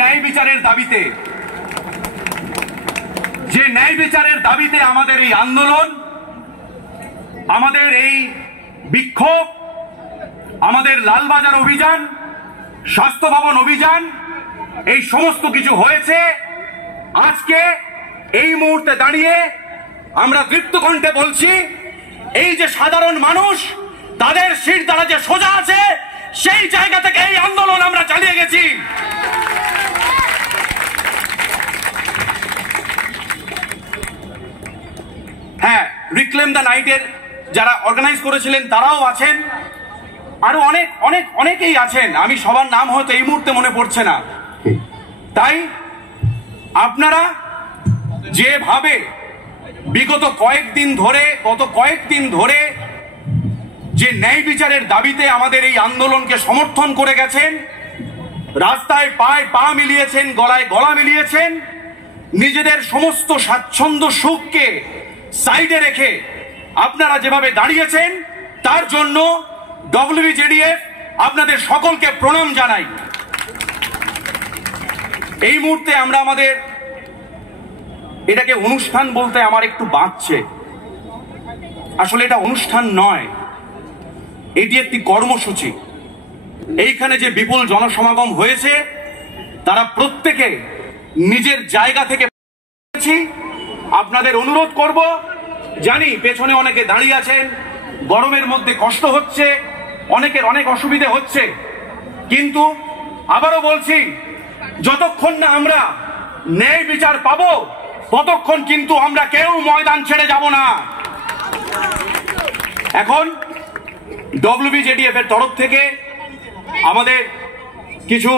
ন্যায় বিচারের দাবিতে, যে ন্যায় বিচারের দাবিতে আমাদের এই আন্দোলন, আমাদের এই বিক্ষোভ, আমাদের লালবাজার অভিযান, স্বাস্থ্য ভবন অভিযান, এই সমস্ত কিছু হয়েছে। আজকে এই মুহূর্তে দাঁড়িয়ে আমরা দৃপ্ত কণ্ঠে বলছি, এই যে সাধারণ মানুষ তাদের শির দ্বারা যে সোজা আছে, সেই জায়গা থেকে এই আন্দোলন আমরা চালিয়ে গেছি। হ্যাঁ, রিক্লেম দ্য নাইটের যারা অর্গানাইজ করেছিলেন তারাও আছেন, আরো অনেকেই আছেন, আমি সবার নাম হয়তো এই মুহূর্তে মনে পড়ছে না। তাই আপনারা যেভাবে বিগত গত কয়েকদিন ধরে যে ন্যায় বিচারের দাবিতে আমাদের এই আন্দোলনকে সমর্থন করে গেছেন, রাস্তায় পায়ে পা মিলিয়েছেন, গলায় গলা মিলিয়েছেন, নিজেদের সমস্ত স্বাচ্ছন্দ্য সুখকে সাইডে রেখে আপনারা যেভাবে দাঁড়িয়েছেন, তার জন্য ডব্লিউবিজেডিএফ আপনাদের সকলকে প্রণাম জানাই। এই মুহূর্তে আমরা আমাদের এটাকে অনুষ্ঠান বলতে আমার একটু বাঁচছে, আসলে এটা অনুষ্ঠান নয়, এটি একটি কর্মসূচি। এইখানে যে বিপুল জনসমাগম হয়েছে তারা প্রত্যেকে নিজের জায়গা থেকে আপনাদের অনুরোধ করব, জানি পেছনে অনেকে দাঁড়িয়ে আছেন, গরমের মধ্যে কষ্ট হচ্ছে, অনেকের অনেক অসুবিধে হচ্ছে, কিন্তু আবারও বলছি, যতক্ষণ না আমরা ন্যায় বিচার পাবো ততক্ষণ কিন্তু আমরা কেউ ময়দান ছেড়ে যাব না। এখন ডব্লিউবিজেডিএফ এর তরফ থেকে আমাদের কিছু